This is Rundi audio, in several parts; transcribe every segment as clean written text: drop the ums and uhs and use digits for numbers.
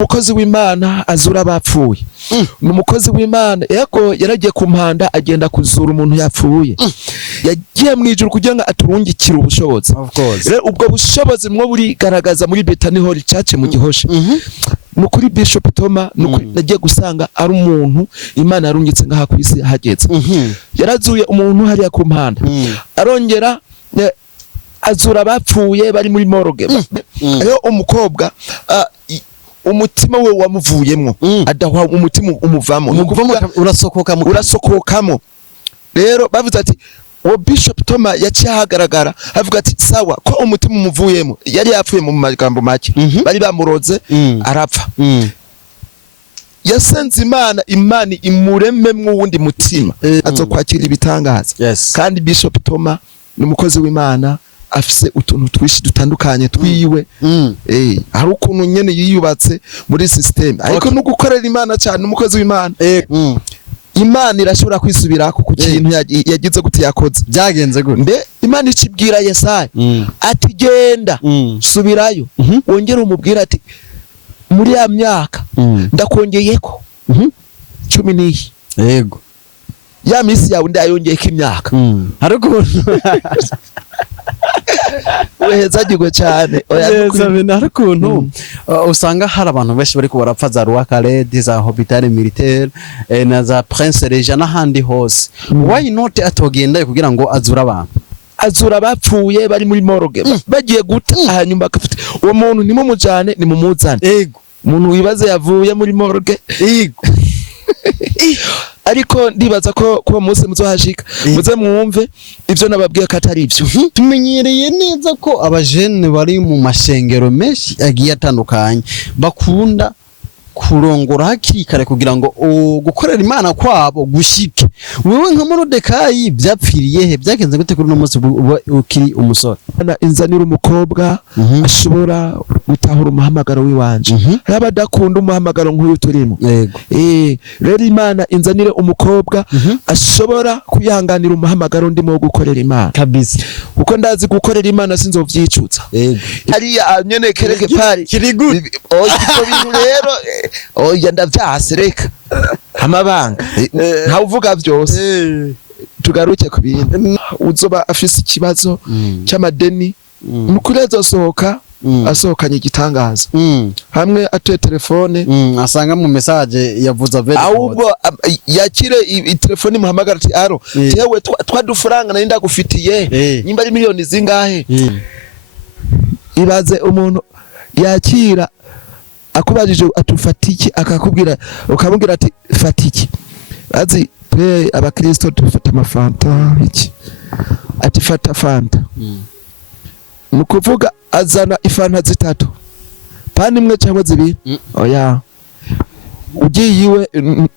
umukozi w'Imana azura abapfuye. N'umukozi w'Imana yako yaragiye kumpanda agenda kuzura umuntu yapfuye. Yagiye mwijuru kugira ngo aturungikire ubushobozi. Rero ubwo bushobozi mwo buri garagaza muri Bethany Holy Church mu Gihosha. Nukuri Bishop Thomas nukuri nagiye gusanga ari umuntu Imana yarungitse ngaha kwisi hageze. Yarazuye umuntu hariya kumpanda. Arongera azura abapfuye bari muri morgue. Ayo umukobwa umutima we wamuvuyemwo adahwa umutima umuvamo urasokokamo. Rero bavuze ati wo Bishop Thomas yaciye hagaragara avuga ati sawa ko umutima umuvuyemo yari yapfuye mu magambo make bari bamuroze arapfa. Yasenze Imana imurememwo wundi mutima azokwakira ibitangaza. Kandi Bishop Thomas n'umukozi w'Imana afise utuntu twishi dutandukanye twiwe. Hari ukuntu nyene yiyubatse muri system ariko no gukorera Imana cyane umukozi w'Imana. Imana irashobora kwisubira ku kintu yagize gute yakoze byagenze gute mbe Imana icibwira Yesaya ati genda subirayo wongera umubwira ati muri ya myaka ndakongeyeko 10 yego ya misi yawe ndayongeyeko imyaka ariko wehezagirwe cyane ariko usanga hari abantu benshi bari ko barapfa za Roi Khaled za Hopital Militaire na za Prince Regent n'ahandi hose. Why not atogenda kugira ngo azura abantu azura abapfuye bari muri morgue bagiye guta hanyuma akafite uwo muntu nimumujane nimumuzane. Yego umuntu wibaze yavuye muri morgue. Yego ariko ndibaza ko kuba munsi muzohashika muze mwumve ivyo nababwiye ko atari ivyo. Tumenyereye neza ko abajene bari mu mashengero menshi agiye atandukanye bakunda kurongora hakiri kare kugira ngo gukorera Imana kwabo gushike. Wewe nka Morodekayi byapfiriye he byagenze gute kuri no munsi ukiri umusore? Inzanira umukobwa ashobora gutahura umuhamagaro wiwanje. Raba dakunda umuhamagaro nk'uyu turimo. Rero Imana inzanire umukobwa ashobora kuyanganira umuhamagaro ndimo gukorera Imana kabisa. Uko ndazi gukorera Imana sinzovyicuza. Hari nyene kereke pari kiri good iko bintu rero oya ndavyase reka amabanga nta uvuga byose. Tugaruke ku bintu uzoba afise ikibazo cy'amadeni nukurezo sohoka asohokanye igitangaza hamwe atuye telefone asanga mu message yavuza very ahubwo yakire telefone muhamagara ati aro jewe twadufaranga nari ndagufitiye nyimba ari miliyoni zingahe. Ibaze umuntu yakira akubajije atufatiki akakubwira ukamubwira ati fatiki azi twe abakristo dufata amafanta iki ati fata fanta nukuvuga azana ifanta zitatu pani imwe cyangwa zibiri. Oya ugiyiwe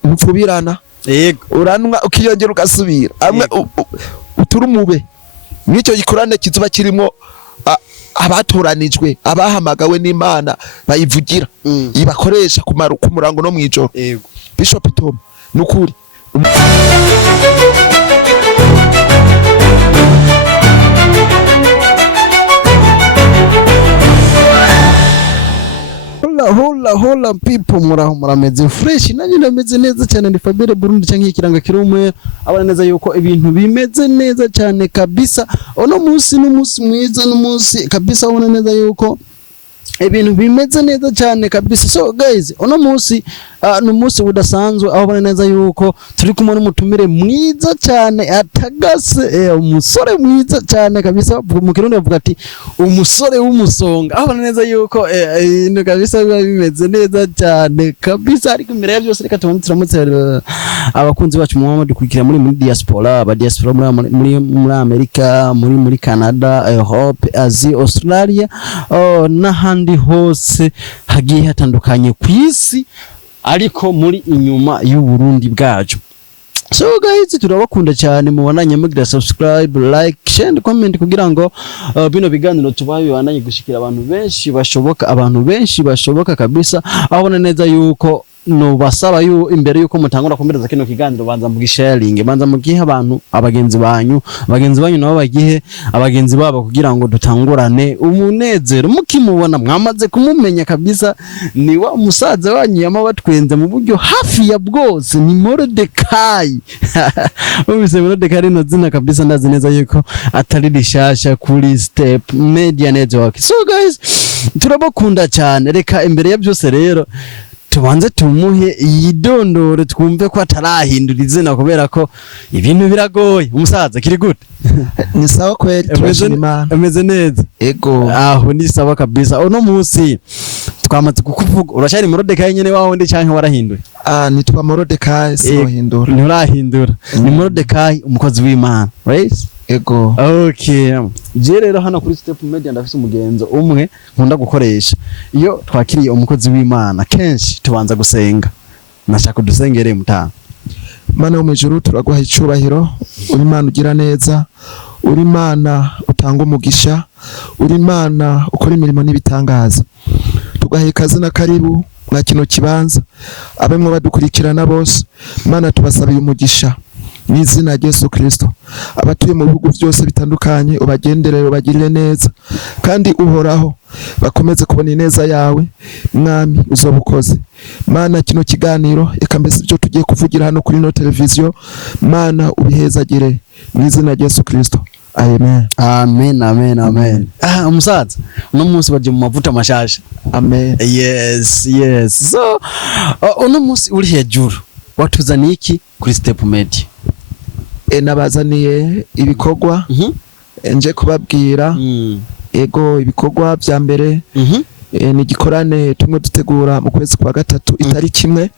mpfubirana uranwa ukiyongera ugasubira amwe uturumube n'icyo gikorane kizuba kirimo abatoranijwe abahamagawe n'Imana bayivugira ibakoresha kumara kumurango no mwijoro. Bishop Thomas nukuri hola people murameze fresh nanjye ndameze neza cyane. Ni Fabien Burundi cyangwa ikiranga kirumwe abana neza yuko ibintu bimeze neza cyane kabisa. Ono munsi n'umunsi mwiza n'umunsi kabisa ubona neza yuko ibintu bimeze neza cyane kabisa. So guys ono munsi n'umunsi budasanzwe aho ubona neza yuko turi kumwe n'umutumire mwiza cyane atagase umusore mwiza cyane kabisa. Mu Kirundi bavuga ati umusore w'umusonga. Aho ubona neza yuko ino kabisa bimeze neza cyane kabisa. Ariko imbere ya byose reka turamutse abakunzi bacu mu dukurikira muri diaspora aba diaspora muri Amerika muri Canada Europe Asia Australia n'ahandi hose hagiye hatandukanye ku isi ariko muri inyuma y'u Burundi bwacu. So guys turabakunda cyane mubandanye mugira subscribe like share and comment kugira ngo bino biganiro tubaye bibandanye gushikira abantu benshi bashoboka kabisa. Abona neza yuko no basaba imbere yuko mutangura kumbereza kino kiganiro banza mugisharing, banza mugihe abantu abagenzi banyu nabo bagihe abagenzi babo kugira ngo dutangurane umunezero. Mukimubona mwamaze kumumenya kabisa, ni wa musaza wanyu yamabatwenze mu buryo hafi ya bwose, ni Morodekayi. Ubise Morodekayi no zina kabisa, ndazi neza yuko atari rishasha kuri Step Media Network. So guys, turabakunda cyane. Reka imbere ya byose rero tubanze tumuhe yidondore twumve ko atarahindura izina, kubera ko ibintu biragoye. Umusaza kiri gute? Ni sawa kweli, turashima Imana. Ameze neza? Ego. Aho ni sawa kabisa. Uno munsi twamaze kukuvuga, urashari Morodekayi nyene waho ndi canke warahinduye? Nitwa Morodekayi, sinahindura. Nturahindura. Ni Morodekayi umukozi w'Imana, right? Ego. Okay. Je rero hano kuri Step Media ndafise umugenzo umwe nkunda gukoresha. Iyo twakiriye umukozi w'Imana kenshi tubanza gusenga. Nashaka dusengere mutana. Mana wo mwijuru, turaguha icubahiro. Uri Imana ugira neza, uri Imana utanga umugisha, uri Imana ukora imirimo n'ibitangaza. Tugahe ikaze na karibu mwa kino kibanza, abemwe badukurikirana bose. Mana tubasabiye umugisha mu izina rya Yesu Kristo. Abatuye mu bihugu byose bitandukanye ubagenderere, ubagirire neza, kandi uhoraho bakomeze kubona ineza yawe. Mwami uzobukoze Mana kino kiganiro, eka mbese ibyo tugiye kuvugira hano kuri no televiziyo, Mana ubihezagire mu izina rya Yesu Kristo. Amen. Amen, amen, amen. Umusaza, uno munsi baje mu mavuta mashasha. Amen. Yes, yes. So, uno munsi uri hejuru, watuzaniye iki kuri Step Media? Nabazaniye ibikorwa nje kubabwira. Ego, ibikorwa bya mbere ni gikorane tumwe dutegura mu kwezi kwa gatatu itariki imwe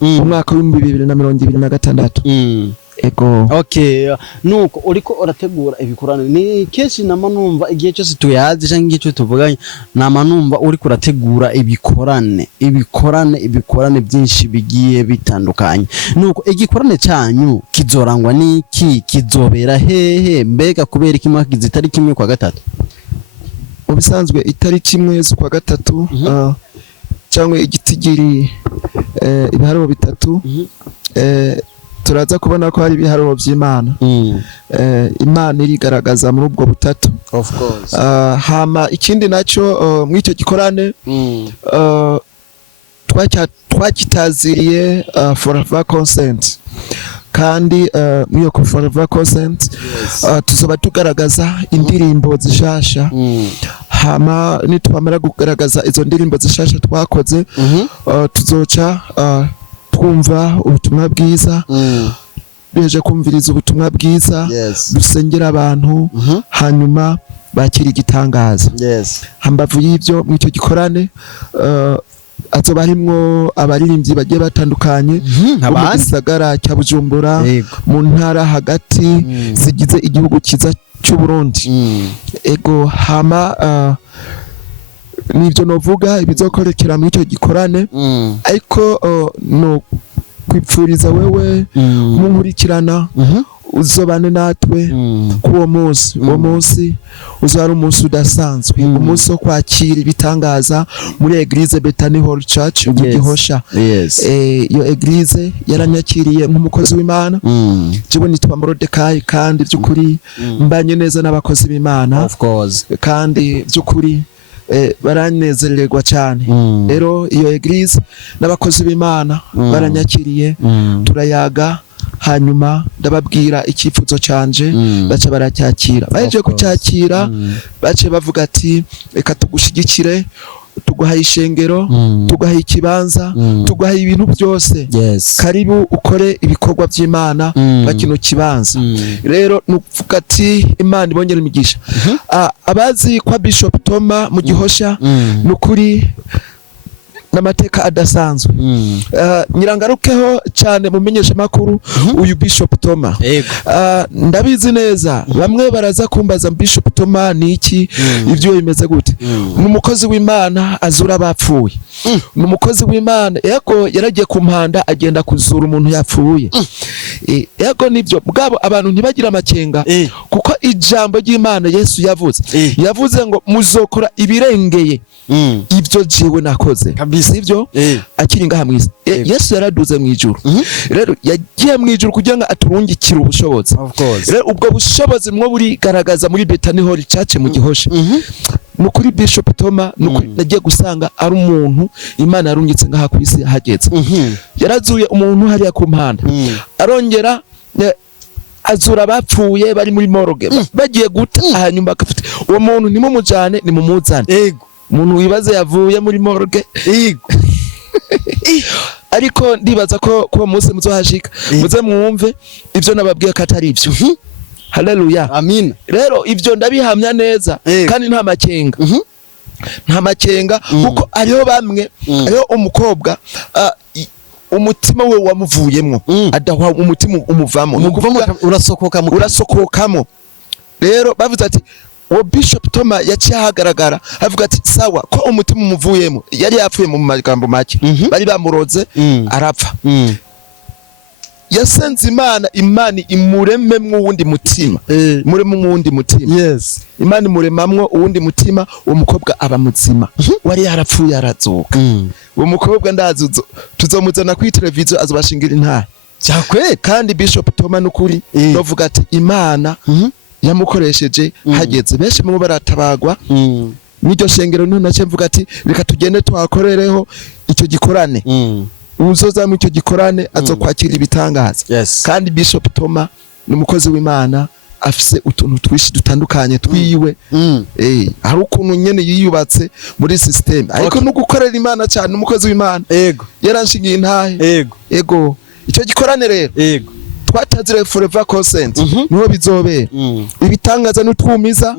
mu mwaka wa 2026. Ego. Okay, nuko uriko urategura ibikorane. Ni kenshi namanumva igihe cyose tuyazi cyangwa igihe cyose tuvuganye namanumva uri kurategura ibikorane byinshi bigiye bitandukanye. Nuko igikorane cyanyu kizorangwa niki, kizobera hehe, mbega kubera iki mwaka itariki imwe kwa gatatu? Ubisanzwe itariki imwe z'ukwa gatatu cyangwa igitigiri ibiharuro bitatu, turaza kubona ko hari ibiharuro by'Imana. Imana irigaragaza muri ubwo butatu. Of course. Hama ikindi nacyo mu icyo gikorane twakitaziriye Forever Consent, kandi mwiyo ku Forever Consent tuzoba tugaragaza indirimbo zishasha. Hama nitwamara kugaragaza izo ndirimbo zishasha twakoze, tuzoca twumva ubutumwa bwiza, beje kumviriza ubutumwa bwiza, dusengera abantu, hanyuma bakira igitangaza. Hambavu y'ibyo mu icyo gikorane azoba harimwo abaririmbyi bagiye batandukanye mu gisagara cya Bujumbura, mu ntara hagati zigize igihugu kiza cy'u Burundi. Ego, hama nibyo novuga ibizokorekera mu icyo gikorane. Ariko no kwipfuriza wewe munkurikirana uzobane natwe kuwo munsi. Uwo munsi uzari umunsi udasanzwe, umunsi wo kwakira ibitangaza muri Eglise Bethany Hall Church mu Gihosha. Iyo Eglise yaranyakiriye nk'umukozi w'Imana. Jewe nitwa Morodekayi, kandi by'ukuri mbanye neza n'abakozi b'Imana. Of course. Kandi by'ukuri baranezererwa cyane. Rero iyo Eglise n'abakozi b'Imana baranyakiriye, turayaga, hanyuma ndababwira icyifuzo canje, bace baracyakira. Baje kucyakira, bace bavuga ati reka tugushigikire, tuguhaye ishengero, tuguhaye ikibanza, tuguhaye ibintu byose. Karibu ukore ibikorwa by'Imana bakino kibanza. Rero nuvuga ati Imana ibongera imigisha. Abazi kwa Bishop Thomas mu Gihosha, nukuri n'amateka adasanzwe. Nyirangarukeho cyane mumenyesha makuru uyu Bishop Thomas. Ndabizi neza bamwe baraza kumbaza Bishop Thomas ni iki, ibyo bimeze gute. N'umukozi w'Imana azura bapfuye. N'umukozi w'Imana yako yaragiye kumpanda agenda kuzura umuntu yapfuye. Yako nibyo bwabo abantu ntibagira amakenga, kuko ijambo ry'Imana Yesu yavuze ngo muzokora ibirengeye ibyo jiwe nakoze. sivyo akiri ngaha mwisi Yesu yaraduze mu ijuru rero yagiye mu ijuru kugira ngo aturungikire ubushobozi rero ubwo bushobozi mwo buri garagaza muri Bethany Holy Church mu Gihosha nukuri Bishop Thomas nukuri nagiye gusanga ari umuntu Imana yarungitse ngaha ku isi hageze yarazuye umuntu hariya ku mpanda arongera azura bapfuye bari muri morgue bagiye guta hanyuma akafite uwo muntu nimumujane nimumuzane umuntu wibaze yavuye muri morgue ariko ndibaza ko kuba munsi muzohashika muze mwumve ivyo nababwiye ko atari ivyo haleluya amin rero ivyo ndabihamya neza kandi nta makenga kuko ariho bamwe ariho umukobwa umutima we wamuvuyemwo adahwa umutima umuvamo urasokokamo rero bavuze ati wo Bishop Thomas yaciye ahagaragara avuga ati sawa ko umutima umuvuyemo yari yapfuye mu magambo make bari bamuroze arapfa yasenze Imana imurememwo uwundi mutima murememwo uwundi mutima Imana imuremamwo uwundi mutima uwo mukobwa aba muzima wari yarapfuye arazuka uwo mukobwa ndazuzo tuzomuzana kuri televiziyo azobashingira intara cyakwe kandi Bishop Thomas nukuri bavuga ati Imana yamukoresheje hageze benshi mu baratabagwa n'iryo shengero none nace mvuga ati reka tugende twakorereho icyo gikorane uzoza mu icyo gikorane azokwakira ibitangaza kandi Bishop Thomas ni umukozi w'Imana afise utuntu twishi dutandukanye twiwe hari ukuntu nyene yiyubatse muri system ariko no gukorera Imana cyane umukozi w'Imana yaranshingiye intahe ego icyo gikorane rero twatazire Forever Consent niho bizobera ibitangaza n'utwumiza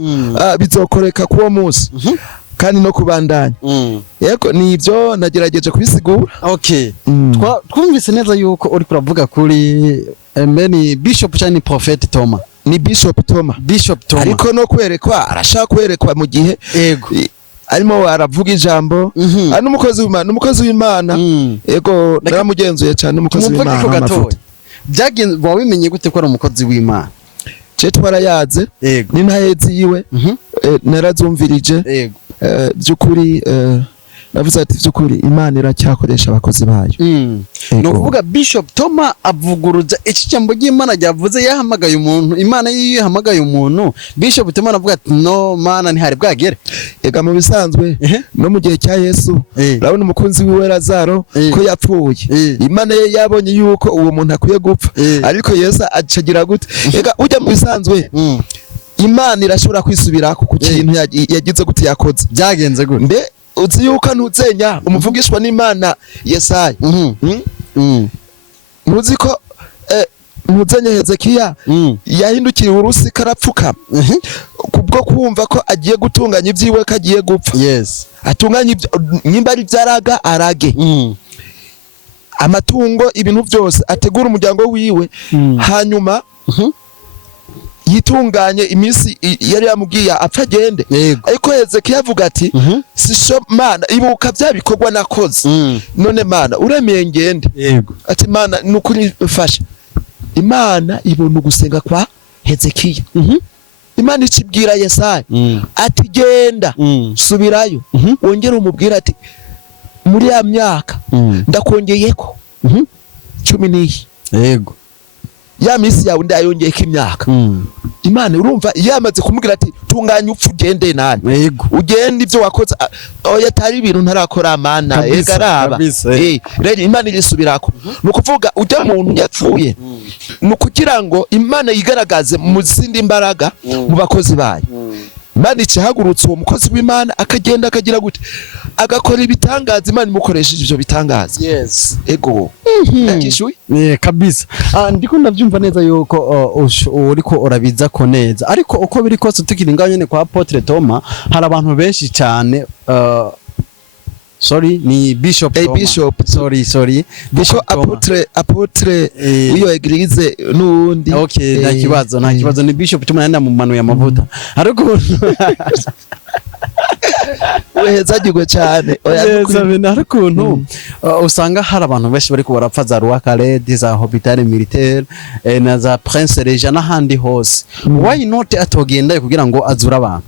bizokoreka kuwo munsi kandi no kubandanya yego nivyo nagerageje kubisigura twumvise neza yuko uri kuravuga kuri mbeni Bishop cyane Prophet Thomas ni Bishop Thomas ariko no kwerekwa arashaka kwerekwa mu gihe arimo aravuga ijambo ari umukozi w'Imana yego naramugenzuye cyane umukozi w'Imana byagenze wabimenye gute ko ari umukozi w'Imana cyo twarayaze ni ntahezi yiwe narazumvirije byukuri navuze ati byukuri Imana iracyakoresha abakozi bayo no kuvuga Bishop Thomas avuguruza iki cyambo y'Imana yavuze yahamagaye umuntu Imana yihamagaye umuntu Bishop Thomas avuga ati no mana ntihari bwagere ega mu bisanzwe no mu gihe cya Yesu urabona umukunzi wiwe Lazaro ko yapfuye Imana yabonye yuko uwo muntu akwiye gupfa ariko Yesu acagira gute ega ujya mu bisanzwe Imana irashobora kwisubira ku kintu yagize gute yakoze byagenze gute mbe uzi yuko ntuzenya umuvugishwa n'Imana Yesaya ntuzi ko ntuzenya Hezekiya yahindukiye urusi karapfukama kubwo kumva ko agiye gutunganya ibyiwe ko agiye gupfa atunganya nyimba ari byaraga arage amatungo ibintu byose ategura umuryango wiwe hanyuma yitunganye iminsi yari yamubwiye apfa agende ariko Hezekiya avuga ati sisho Mana ibuka bya bikorwa nakoze none Mana uremeye ngende ati Mana nukuri mfasha Imana ibona gusenga kwa Hezekiya Imana icibwira Yesaya ati genda subirayo wongera umubwira ati muri ya myaka ndakongeyeko 10 ya misi yawe ndayongeyeko imyaka Imana urumva yamaze kumubwira ati tunganya upfu ugende nani ugende ivyo wakoze oya tari ibintu ntarakora Mana ega raba rero Imana irisubirako nukuvuga ujya muntu yapfuye nukugira ngo Imana yigaragaze mu zindi mbaraga mu bakozi bayo Imana icihagurutse uwo mukozi w'Imana akagenda akagira gute agakora ibitangaza Imana imukoresheje ivyo bitangaza ego nakishuye kabisa ndiko ndavyumva neza yuko uriko urabiza ko neza ariko uko biri kose tukiri ngaho nyene kwa Apotre Thomas hari abantu benshi cyane sorry ni Bishop Thomas sorry Bishop Apotre iyo eglise nundi nta kibazo ni Bishop Thomas nenda mu manu ya mavuta ariko wehezagirwe cyane ariko usanga hari abantu benshi bari kubarapfa za Rwakare za Hopital Militaire na za Prince Regent n'ahandi hose why not atogenda kugira ngo azura abantu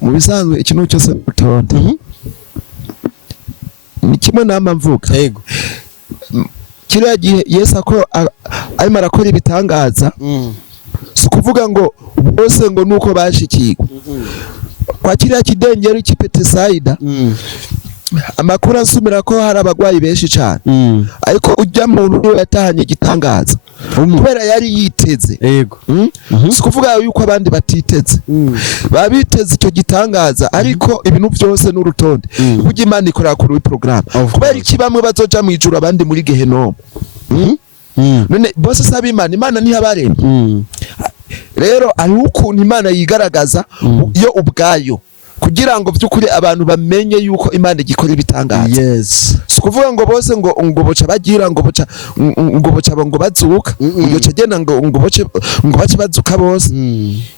mu bisanzwe ikintu cyose utonde ni kimwe nama mvuga yego kiriya gihe Yesu ako arimo arakora ibitangaza si kuvuga ngo bose ngo nuko bashikirwa kwa kiriya kidengeri cy'Ibetisaida amakuru ansumira ko hari abagwayi benshi cyane ariko ujya muntu yatahanye igitangaza kubera yari yiteze yego si kuvuga yuko abandi batiteze babiteze icyo gitangaza ariko ibintu byose n'urutonde kujya Imana ikora kuri program kubera iki bamwe bazoja mu ijuru abandi muri Gehenomu none bose saba Imana ntiyabaremye rero ari ukuntu Imana yigaragaza yo ubwayo kugira ngo byukuri abantu bamenye yuko Imana igikora ibitangaza. Yes. Si kuvuga ngo bose ngo boca bagira ngo boca ngo bazuka iyo cagenda ngo bace bazuka bose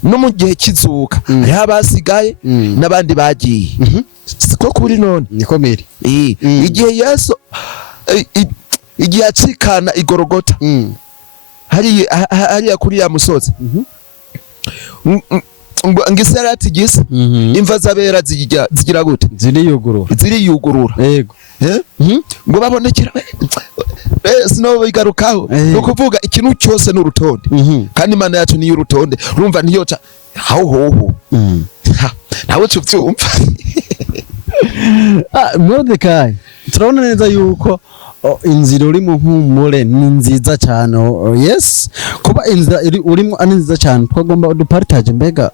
no mu gihe kizuka hariho abasigaye n'abandi bagiye siko kuri none nikomere igihe Yesu igihe acikana igorogota hari kuri ya musozi ngisarati gisa imva zabera zigira gute ziriyugurura yego ngo babonekera sino bigarukaho no kuvuga ikintu cyose n'urutonde kandi Imana yacu ni y'urutonde urumva ntiyoca ho nawe cyumva Mordecai turabona neza yuko inzira uri mu Humure ni nziza cyane yes kuba inzira urimo ani nziza cyane twagomba dupartage mbega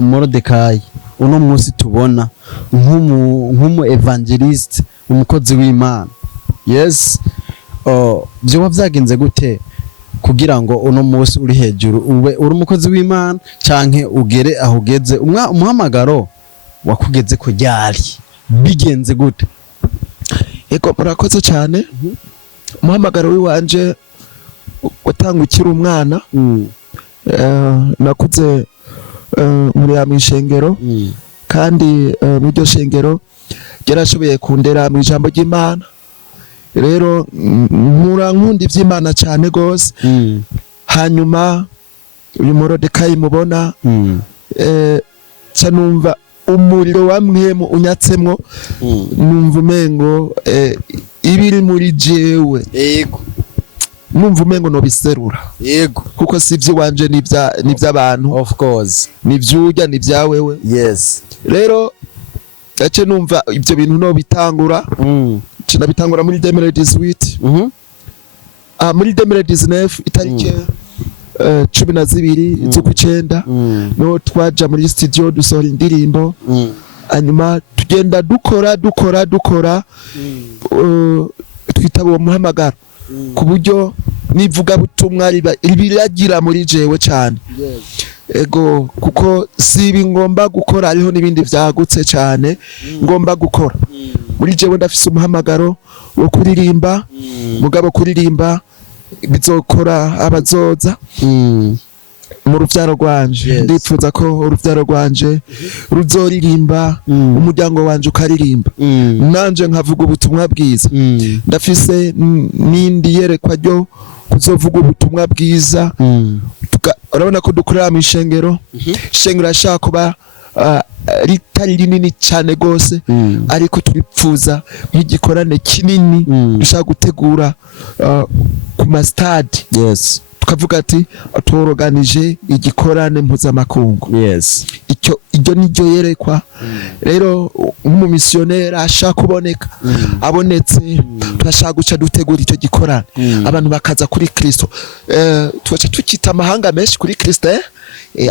Mordecai uno munsi tubona nk'umu evangelist umukozi w'Imana yes byo byagenze gute kugira ngo uno munsi uri hejuru uri umukozi w'Imana canke ugere aho ugeze umuhamagaro wakugeze ko ryari bigenze gute? Ego murakoze cyane umuhamagaro w'iwanje watangukira umwana nakuze muri ya mishengero kandi n'iryo shengero yarashoboye kundera mu ijambo ry'Imana rero nkunda ivy'Imana cyane gose hanyuma uyu Mordecai mubona canumva umuriro wa mwemu unyatsemwo numva umengo ibiri muri jewe yego numva umengo no biserura yego kuko sivyo wanje n'ivy'abantu of course nivyurya nivyawewe yes rero ace numva ibyo bintu no bitangura bitangura muri 2018 muri 2019 itariki 12 z'ukwicenda no twaja muri studio dusohora indirimbo hanyuma tugenda dukora twitaba uwo muhamagaro ku buryo nivuga butumwa ribiragira muri jewe cyane ego kuko sibi ngomba gukora ariho nibindi vyagutse cyane ngomba gukora muri jewe ndafise umuhamagaro wo kuririmba mugabo kuririmba bizokora abazoza mu ruvyaro rwanje ndipfuza ko uruvyaro rwanje ruzoririmba umuryango wanje ukaririmba nanje nkavuga ubutumwa bwiza ndafise nindi yerekwa ryo kuzovuga ubutumwa bwiza urabona ko dukorera mu ishengero ishengero ashaka kuba ritari rinini cyane gose ariko turipfuza nk'igikorane kinini dushaka gutegura ku mastade yes tukavuga ati tuoroganije igikorane mpuzamakungu yes icyo niryo yerekwa rero nk'umumisiyoneri ashaka kuboneka abonetse turashaka guca dutegura icyo gikorane abantu bakaza kuri Kristo tugaca tukita amahanga menshi kuri Kristo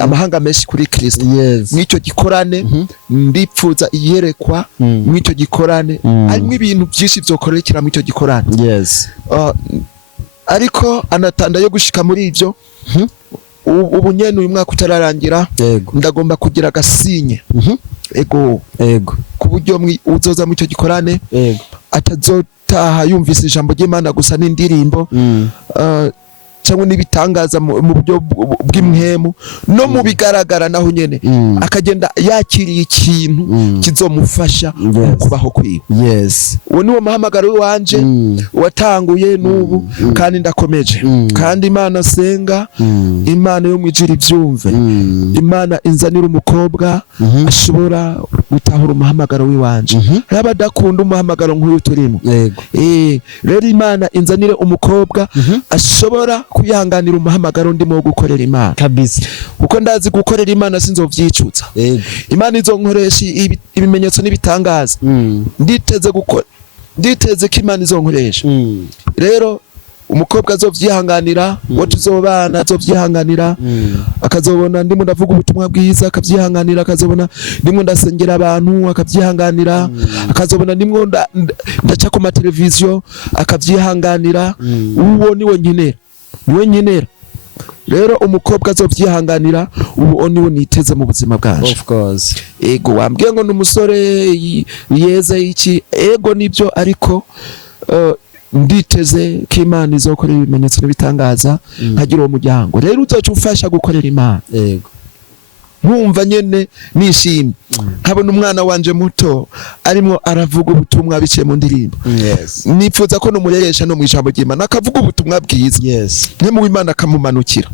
amahanga menshi kuri Kristo mw'icyo gikorane ndipfuza iyerekwa mw'icyo gikorane harimo ibintu byinshi byokorekera mw'icyo gikorane yes ariko anatanda yo gushika muri ivyo ubu nyene uyu mwaka utararangira ndagomba kugira agasinye ego ku buryo uzoza mu icyo gikorane cyangwa n'ibitangaza mu buryo bw'imwemu no mu bigaragara naho nyene akagenda yakiriye ikintu kizomufasha kubaho kwiwe. Uwo ni wo muhamagaro wanje watanguye n'ubu kandi ndakomeje. Kandi Imana senga, Imana yo mwijiri byumve, Imana inzanira umukobwa ashobora gutahura umuhamagaro w'iwanje. Raba dakunda umuhamagaro nk'uyu turimo. Rero Imana inzanire umukobwa ashobora kuyihanganira umuhamagaro ndimo gukorera Imana kabisa, kuko ndazi gukorera Imana sinzovyicuza. Imana izonkoresha ibimenyetso n'ibitangaza, nditeze gukora, nditeze ko Imana izonkoresha. Rero umukobwa azovyihanganira, wo tuzobana azovyihanganira, akazobona ndimo ndavuga ubutumwa bwiza akavyihanganira, akazobona ndimo ndasengera abantu akavyihanganira, akazobona ndimo ndaca ku mateleviziyo akavyihanganira. Uwo niwe nkenera, niwe nkenera. Rero umukobwa azovyihanganira, uwo niwe niteze mu buzima bwanje. Of course. Ego wambwiye ngo n'umusore yeze iki, ego nibyo, ariko nditeze ko Imana izokorera ibimenyetso n'ibitangaza nkagira uwo muryango. Rero uzoca ufasha gukorera Imana. Ego nkumva nyene nishimye, nkabona umwana wanje muto arimo aravuga ubutumwa biciye mu ndirimbo. Nipfuza ko numureresha no mwijambo ry'Imana akavuga ubutumwa bwiza. Nemu Imana akamumanukira.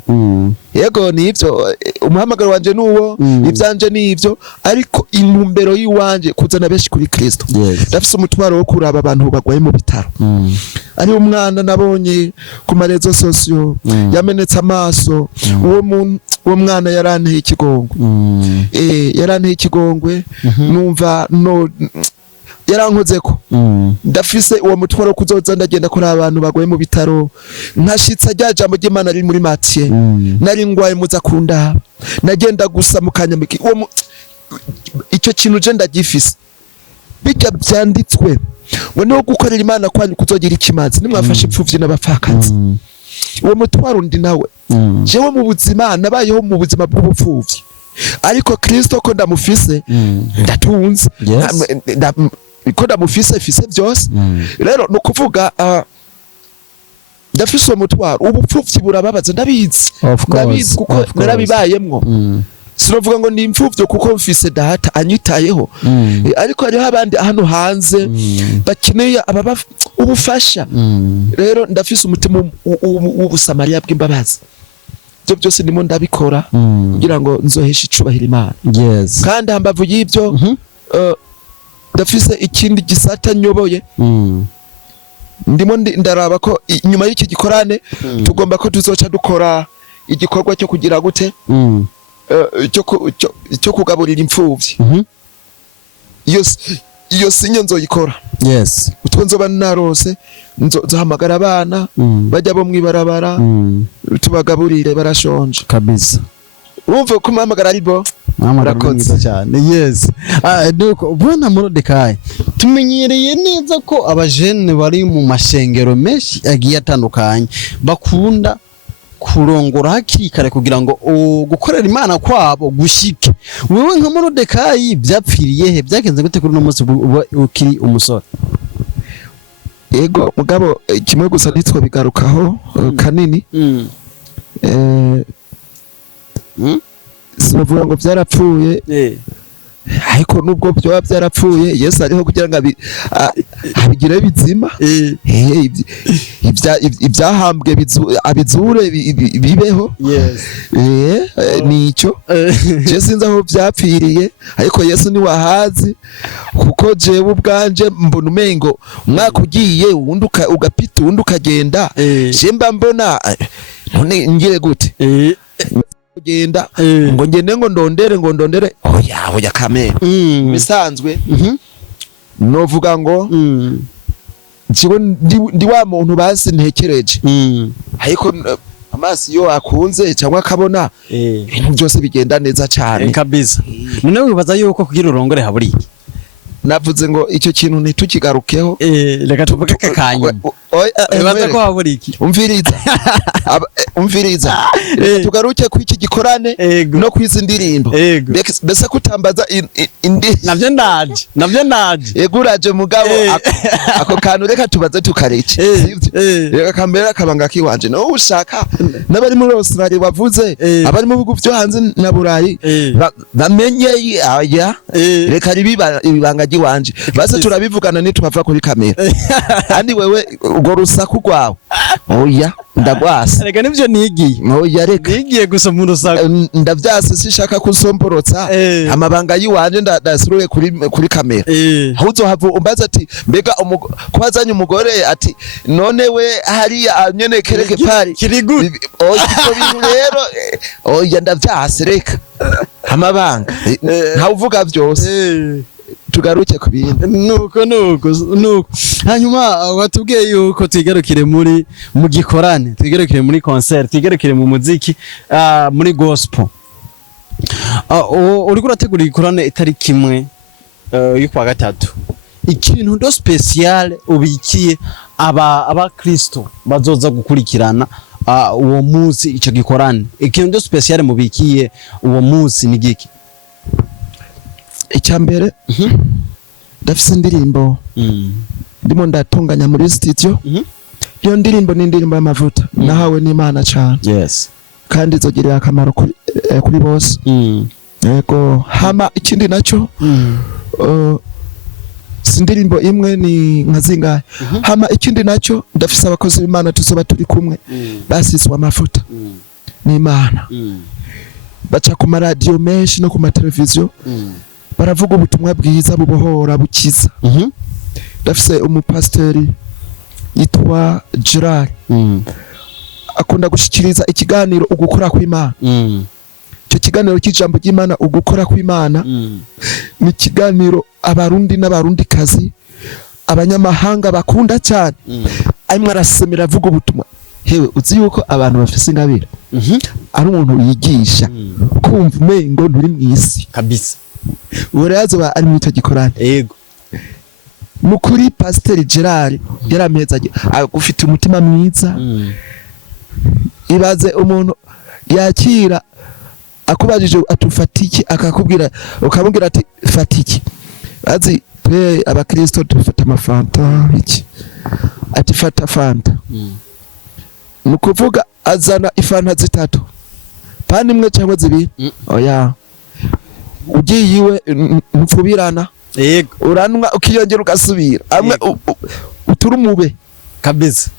Yego nivyo umuhamagaro wanje nuwo, ivyanje nivyo, ariko intumbero yiwanje kuzana benshi kuri Kristo. Ndafise umutwaro wo kuraba abantu bagwaye mu bitaro. Ari umwana nabonye ku marezo sosio yamenetse amaso, uwo mwana yaranteye ikigongwe. Yaranteye ikigongwe, numva no yarankozeko. Ndafise uwo mutwaro kuzoza ndagenda kuri abantu bagwaye mu bitaro, nkashitsa rya jambo ry'Imana riri muri Matiye, nari ngwaye muza kundaba, nagenda gusa mu kanyamiki. Icyo kintu je ndagifise, bijya byanditswe ngo no gukorera Imana kwanyu kuzogira ikimazi, nimwafashe ipfuvyi n'abapfakazi. Uwo mutwaro ndi nawe. Jewe mu buzima nabayeho mu buzima bw'ubupfuvyi, ariko Kristo ko ndamufise ndatunze, ko ndamufise fise byose. Rero no kuvuga ndafise uwo mutwaro. Ubupfuvyi burababaza, ndabizi kuko narabibayemwo. Sinovuga ngo ni imfuvyo kuko mfise data anyitayeho, ariko hariho abandi hano hanze bakeneye ubufasha. Rero ndafise umutima w'ubusamariya bw'imbabazi. Byo byose ndimo ndabikora kugira ngo nzoheshe icubahiro Imana. Kandi hambavu y'ibyo ndafise ikindi gisata nyoboye. Ndimo ndaraba ko inyuma y'iki gikorane tugomba ko tuzoca dukora igikorwa cyo kugira gute, cyo kugaburira imfuvyi. Iyo sinyo nzoyikora. Utwo nzoba narose nzohamagara abana bajya bo mwibarabara tubagaburire, barashonje kabisa. Urumva ko mpamagara ari bo murakoze cyane. Nuko ubona Morodekayi, tumenyereye neza ko abajene bari mu mashengero menshi agiye atandukanye bakunda kurongora hakiri kare kugira ngo gukorera Imana kwabo gushike. Wewe nka Morodekayi byapfiriye he, byagenze gute kuri no munsi ukiri umusore? Ego mugabo kimwe gusa nitwo bigarukaho kanini. Sinavuga ngo byarapfuye, ariko nubwo byo byarapfuye Yesu ariho kugira ngo abigire bizima. Ibyahambwe abizure bibeho. Nicyo je sinzi aho byapfiriye, ariko Yesu ni wahazi, kuko jewe ubwanje mbona umengo umwaka ugiye uwundi ugapita uwundi ukagenda. Je mba mbona none ngire gute kugenda ngo ngende ngo ndondere oya kamera bisanzwe. Novuga ngo jiwe ndi wa muntu basi ntekereje, ariko amaso yo akunze cyangwa akabona ibintu byose bigenda neza cyane kabisa. None wibaza yuko kugira urongore haburi navuze ngo icyo kintu ntitukigarukeho reka tuvuge kakanyuma baza ko habura iki umviriza tugaruke ku iki gikorane no kwiza indirimbo mbese kutambaza navyo ndaje eguraje mugabo ako kantu reka tubaze tukareke reka kambera kabanga kiwanje no ushaka n'abari muri Australia bavuze abari mu bihugu byo hanze na Burayi bamenye aya reka ibibanga giwanje base turabivugana nitubava kuri kamera kandi wewe ugo rusaku rwawe oya ndagwasa reka nivyo nigiye oya reka nigiye gusa mu rusaku ndavyase sishaka kusomborotsa amabanga yiwanje ndasuruye kuri kamera huzo havu umbaza ati mbega kwazanye umugore ati none we hari anyene kereke pari kirigute oya bintu rero oya ndavyase reka amabanga nta uvuga byose tugaruke ku bindi nuko hanyuma watubwiye yuko twigarukire mu gikorane twigarukire muri concert twigarukire mu muziki muri gospel uri kurategura igikorane itariki imwe y'ukwa gatatu ikintu ndo special ubikiye aba Kristo bazoza gukurikirana uwo munsi ico gikorane ikintu ndo special mubikiye uwo munsi ni giki icyambere ndafise indirimbo ndimo ndatunganya muri studio iyo ndirimbo ni indirimbo y'amavuta nahawe n'Imana cyane kandi izogirira akamaro kuri bose yego hama ikindi nacyo sindirimbo imwe ni nkazinga hama ikindi nacyo ndafise abakozi b'Imana tuzoba turi kumwe basizwe amavuta n'Imana baca ku radio menshi no ku mateleviziyo baravuga ubutumwa bwiza bubohora bukiza ndafise umupasteri yitwa Gerard akunda gushikiriza ikiganiro ugukora kw'Imana cyo kiganiro cy'ijambo ry'Imana ugukora kw'Imana ni kiganiro abarundi n'abarundikazi abanyamahanga bakunda cyane arimwe arasemera avuga ubutumwa hewe uzi yuko abantu bafise ingabire ari umuntu yigisha kumva umengo nturi mw'isi kabisa urazo ba ari mwito gikorane yego mukuri Pasteur Gerard yarameza ufite umutima mwiza ibaze umuntu yakira akubajije atufatiki akakubwira ukamubwira ati fatiki azi twe abakristo dufata amafanta iki ati fata fanta nukuvuga azana ifanta zitatu pani imwe cyangwa zibiri oya ugiyiwe ntufubirana yego uranwa ukiyongera ugasubira amwe uturumube kabisa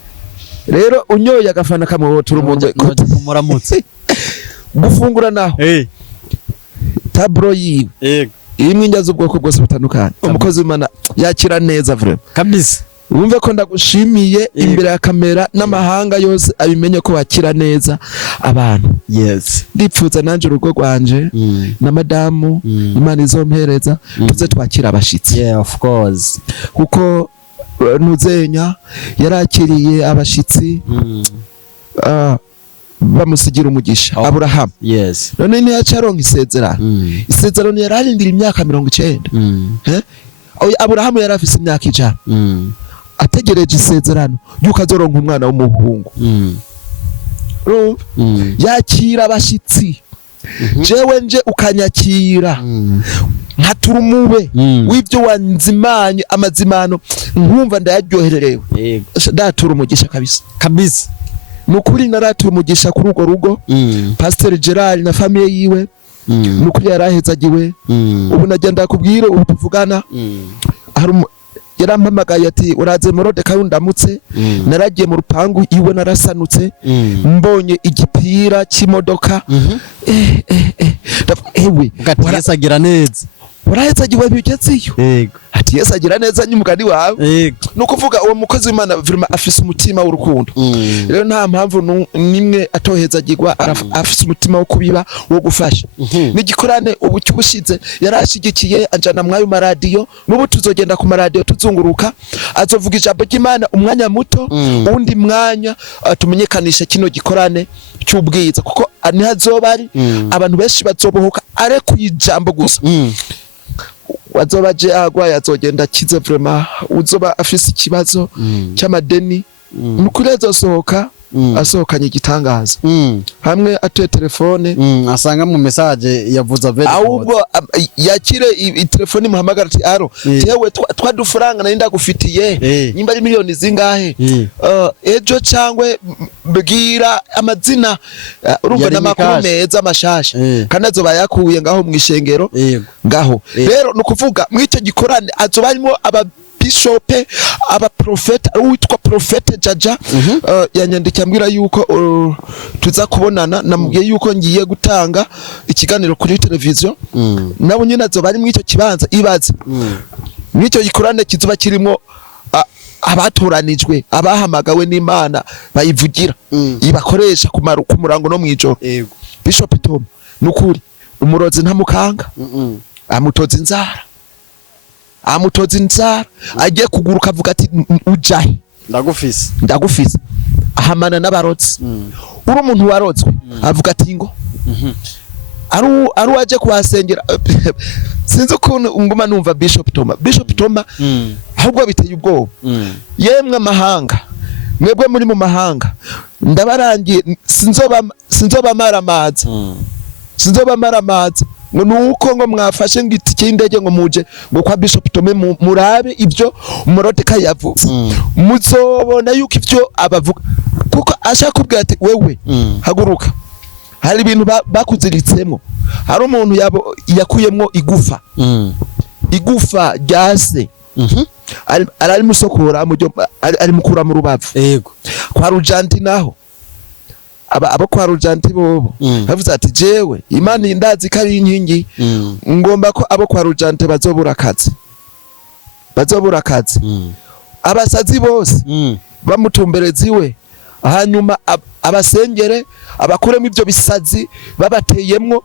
rero unyoye agafana kamwe turumube muramutse gufungura naho tabro yiwe yego imwe inyaza ubwoko bwose butandukanye umukozi w'Imana yakira neza vraiment kabisa wumve ko ndagushimiye imbere ya kamera n'amahanga yose abimenye ko wakira neza abantu ndipfuza nanje urugo rwanje na madamu Imana izompereza tuze twakira abashitsi of course kuko nuzenya yarakiriye abashitsi bamusigira umugisha Abraham none ni yacaronka isezerano yararindira imyaka 90 Abraham yarafise imyaka 100 ategereje isezerano yuko azoronka umwana w'umuhungu yakira abashitsi jewe nje ukanyakira nkaturumube w'ibyo wanzimanye amazimano nkumva ndayaryohererewe ndatura umugisha kabisa nukuri naratura umugisha kuri urwo rugo Pasteur Gerard na famille yiwe nukuri yarahezagiwe ubu najya kubwire ubu tuvugana yarampamagaye ati uraze Morode ndamutse naragiye mu rupangu iwe narasanutse mbonye igipira cy'imodoka ewe warasagira neza urahezagiwe bigezeyo yego ati Yesu agira neza nyumugani wawe nukuvuga uwo mukozi w'Imana vraiment afise umutima w'urukundo rero nta mpamvu nimwe atohezagirwa afise umutima wo kubiba wo gufasha nigikorane ubu cyubushize yarashigikiye anjana mwayo maradiyo n'ubu tuzogenda ku maradiyo tuzunguruka azovuga ijambo ry'Imana umwanya muto undi mwanya tumenyekanisha kino gikorane cy'ubwiza kuko anihazoba ari abantu benshi bazobohoka are kuyijambo gusa wazoba je agwaye azogenda akize vraiment, uzoba afise ikibazo cy'amadeni nukuri azosohoka asohokanye igitangaza hamwe atuye telefone asanga mu message yavuza very ahubwo yakire telefone muhamagara ati aro tewe twadufaranga nari ndagufitiye nyimba ari miliyoni zingahe ejo cyangwe bwira amazina urumva n'amakuru meza amashasha kandi azoba yakuye ngaho mwishengero ngaho rero nukuvuga mw'icyo gikorane azoba arimo bishope aba profeta witwa profete Jaja yanyandikiye ambwira yuko tuza kubonana namubwiye yuko ngiye gutanga ikiganiro kuri televiziyo nabo nyine azoba ari mw'icyo kibanza ibaze mw'icyo gikorane kizuba kirimo abatoranijwe abahamagawe n'Imana bayivugira ibakoresha ku murango no mwijoro Bishop Tom nukuri umurozi ntamukanga amutoza inzara agiye kuguruka avuga ati ujahe ndagufise ahamana n'abarotsi uri umuntu warotswe avuga ati ngo ari waje kuhasengera sinzi ukuntu nguma numva Bishop Toma ahubwo biteye ubwoba yemwe amahanga mwebwe muri mu mahanga ndabarangiye sinzoba maramaza ngo nuko ngo mwafashe ngiti cy'indege ngo muje ngo kwa Bishop Tome murabe ibyo Morodeka yavuze muzobona yuko ibyo abavuga kuko ashaka kubwira ati wewe haguruka hari ibintu bakuziritsemo hari umuntu yakuyemo igufa ryase ari musokora ari mukura mu rubavu yego kwa Rujanti naho abo kwa Rujanti bobo bavuze ati jewe Imana indazi kari inkingi ngomba ko abo kwa Rujanti bazobura akazi abasazi bose bamutumbereziwe hanyuma abasengere abakuremo ibyo bisazi babateyemwo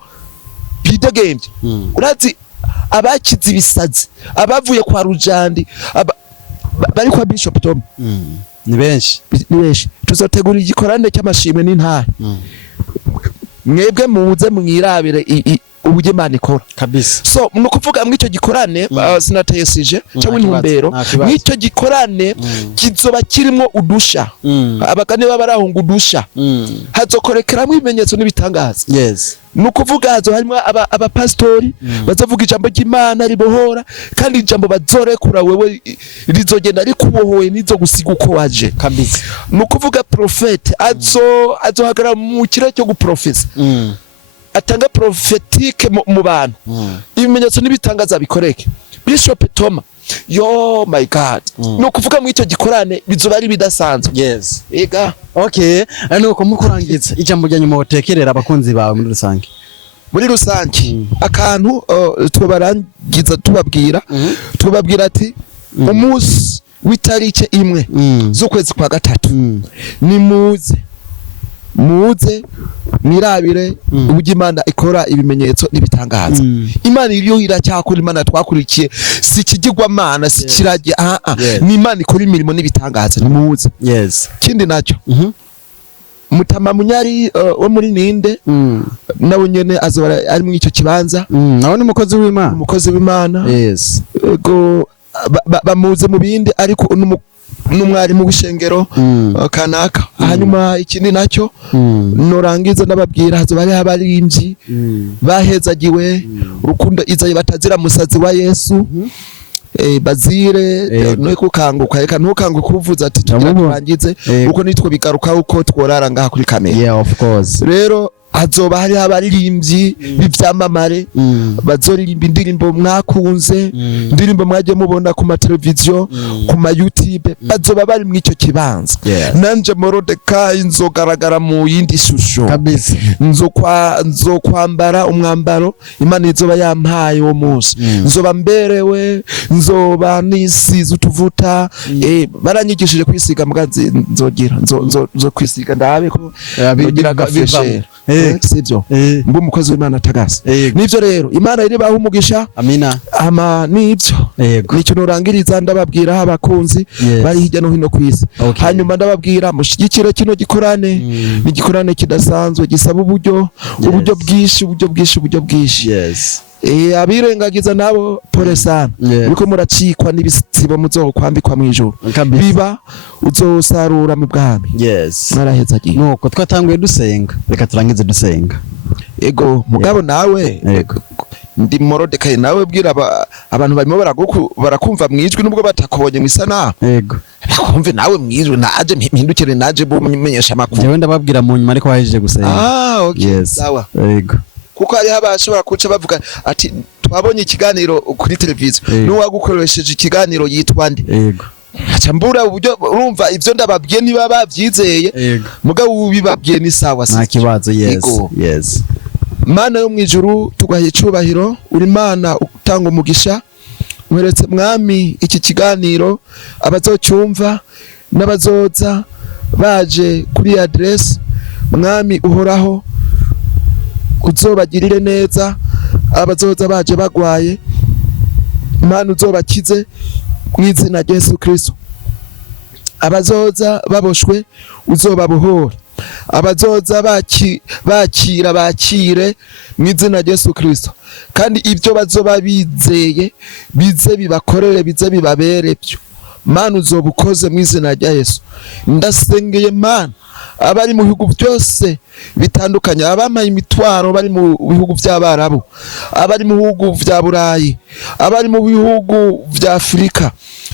bidegembye urazi abakizi bisazi abavuye kwa Rujanti bari kwa Bishop Tom ni benshi tuzotegura igikorane cy'amashimwe n'intara mwebwe muze mwirabire ubuje Imana ikora kabisa so nukuvuga mw'icyo gikorane sinateyesije cyangwa intumbero mw'icyo gikorane kizoba kirimo udusha abagane babarahunga udusha hazokorekeramo ibimenyetso n'ibitangaza nukuvuga hazo harimo abapastori bazavuga ijambo ry'Imana ribohora kandi ijambo bazorekura wewe rizogenda rikubohoye nizo gusiga uko waje kabisa nukuvuga profete azohagara mu kire cyo guprofesa atanga prophetique mu bantu ibimenyetso n'ibitangaza bikoreke Bishop Toma yo my god no kuvuga mu icyo gikorane bizoba ari bidasanzwe ega okay nuko mukurangiza ijambo rya nyuma wotekerera abakunzi bawe muri rusange akantu twabarangiza tubabwira ati umunsi w'itarike imwe z'ukwezi kwa gatatu ni muze mirabire ubuje Imana ikora ibimenyetso n'ibitangaza Imana iriyo iracyakora Imana twakurikiye si kigirwa Mana si kirage ni Imana ikora imirimo n'ibitangaza ni muze kindi nacyo Mutama Munyari wo muri Ninde nawe nyene azora ari mu icyo kibanza nawe ni umukozi w'Imana ego bamuze mu bindi ariko n'umwarimu w'ishengero kanaka hanyuma ikindi nacyo norangiza nababwira hazoba ari abaririmbyi bahezagiwe urukundo izaye batazira musazi wa Yesu bazire no kukanguka reka ntukanguke kuvuza ati turangize uko nitwe bigaruka uko tworara ngaha kuri kamera of course rero hazoba hari abaririmbyi b'ivyamamare bazoririmba indirimbo mwakunze indirimbo mwaje mubona ku mateleviziyo ku ma YouTube bazoba bari mu icyo kibanza nanje Morodeka inzogaragara mu yindi shusho kabisa nzokwambara umwambaro Imana izoba yampaye wo munsi nzoba mberewe nzoba nisize utuvuta baranyigishije kwisiga mugazi nzo kwisiga ndabe ko bigira gafeshe sivyo mbu umukozi w'Imana atagasa nivyo rero Imana iri baho umugisha amina nivyo nicyo norangiriza ndababwira abakunzi bari hirya no hino kwisi hanyuma ndababwira mushigikire kino gikorane ni gikorane kidasanzwe gisaba uburyo bwinshi abirengagiza nabo pole sana biko muracikwa n'ibisibo muzokwambikwa mu ijuru biba uzosarura mu bwami. Naraheza giye nuko twatanguye dusenga, reka turangize dusenga. Ego mugabo nawe ndi Morodekayi nawe bwira abantu barimo barakumva mwijwi nubwo batakubonye mwisana. Ego bakumve nawe mwijwi naje mpindukire naje bumenyesha makuru. Jewe ndababwira mu nyuma ariko wahejije gusenga. Okay sawa. Ego kuko hari abashobora kuca bavuga ati twabonye ikiganiro kuri televiziyo n'uwagukoresheje ikiganiro yitwa nde. Ego acha mbura uburyo urumva ivyo ndababwiye niba bavyizeye mugabo ubibabwiye ni sawa nta kibazo. Yes Mana yo mwijuru tugahe icubahiro, uri Mana utanga umugisha. Mweretse mwami iki kiganiro abazocyumva n'abazoza baje kuri address mwami uhoraho uzobagirire neza. Abazoza baje bagwaye Mana uzobakize mu izina rya Yesu Kristo. Abazoza baboshwe uzobabohora. Abazoza bakire mu izina rya Yesu Kristo. Kandi ibyo bazoba bizeye bize bibakorere, bize bibabere byo. Mana uzobukoze mu izina rya Yesu. Ndasengeye Mana abari mu bihugu byose bitandukanye, abamaye imitwaro bari mu bihugu by'Abarabu, abari mu bihugu bya Burayi, abari mu bihugu bya Afrika,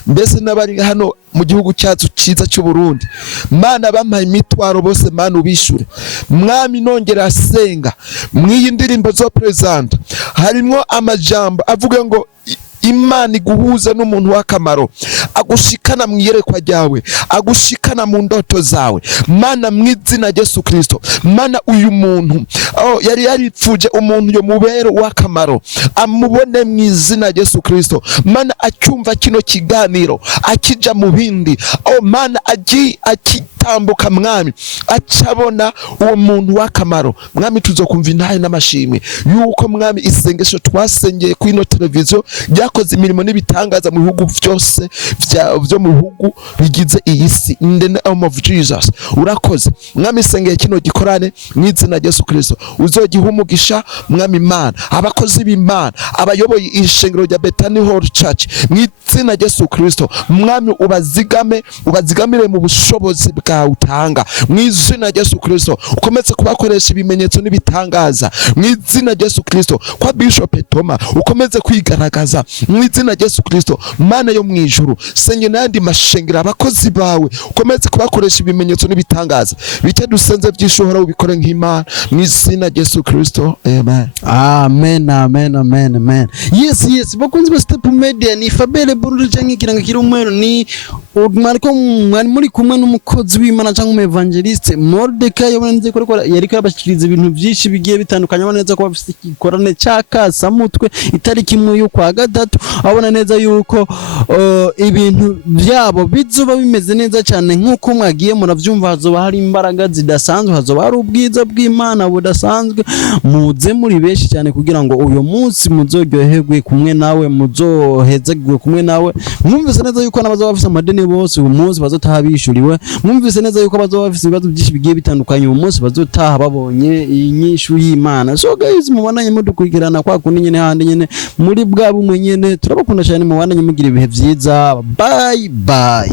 mbese n'abari hano mu gihugu cyacu ciza cy'u Burundi. Mana bamaye imitwaro bose Mana ubishure. Mwami nongera asenga mwiyi ndirimbo zo present harimo amajambo avuga ngo Imana iguhuza n'umuntu w'akamaro, agushikana mu iyerekwa ryawe, agushikana mu ndoto zawe. Mana mu izina rya Yesu Kristo, Mana uyu muntu yari yaripfuje umuntu yo mubero w'akamaro, amubone mu izina rya Yesu Kristo. Mana acyumva kino kiganiro akija mu bindi, Mana akitambuka mwami acabona uwo muntu w'akamaro. Mwami tuzokumva intahe n'amashimwe yuko mwami isengesho twasengeye ku ino televiziyo yakoze imirimo n'ibitangaza mu bihugu byose byo mu bihugu bigize iyi si. In the name of Jesus urakoze mwami, isengeye kino gikorane mu izina rya Yesu Kristo. Uzogiha umugisha mwami Mana, abakozi b'Imana, abayoboye ishengero rya Bethany Hall Church mu izina rya Yesu Kristo. Mwami ubazigamire mu bushobozi bwawe utanga mu izina rya Yesu Kristo. Ukomeze kubakoresha ibimenyetso n'ibitangaza mu izina rya Yesu Kristo. Kwa Bishop Toma ukomeze kwigaragaza mu izina rya Yesu Kristo. Mana yo mwijuru senye nandi mashengera abakozi bawe ukomeze kubakoresha ibimenyetso n'ibitangaza bike dusenze byishohora ubikore nk'Imana mu izina rya Yesu Kristo. Amen. Amen, amen, amen, amen. Yes bakunzi ba Step Media ni Fabele Burundi cyangwa ikiranga kiri umwero ni Mariko mwari muri kumwe n'umukozi w'Imana cyangwa umuevangeliste Morodekayi. Yabonze ko yari kabashikiriza ibintu byinshi bigiye bitandukanye. Abona neza ko bafite ikorane cyakasa mutwe itariki imwe yo kwa gatatu. Abona neza yuko ibintu byabo bizoba bimeze neza cyane nk'uko mwagiye muravyumva. Hazoba hari imbaraga zidasanzwe, hazoba hari ubwiza bw'Imana budasanzwe. Muze muri benshi cyane kugira ngo uyu munsi muzoryoherwe kumwe nawe, muzohezagirwe kumwe nawe. Mwumvise neza yuko n'abazoba bafite amadeni bose uyu munsi bazotaha bishuriwe. Mwumvise neza yuko bazoba bafite ibibazo byinshi bigiye bitandukanye uyu munsi bazotaha babonye inyishu y'Imana. So guys mubandanye mudukurikirana kwa kundi nyene handi nyene muri bwa bumwe nyene. Turabakunda cyane, mubandanye mugira ibihe byiza. Bye bye.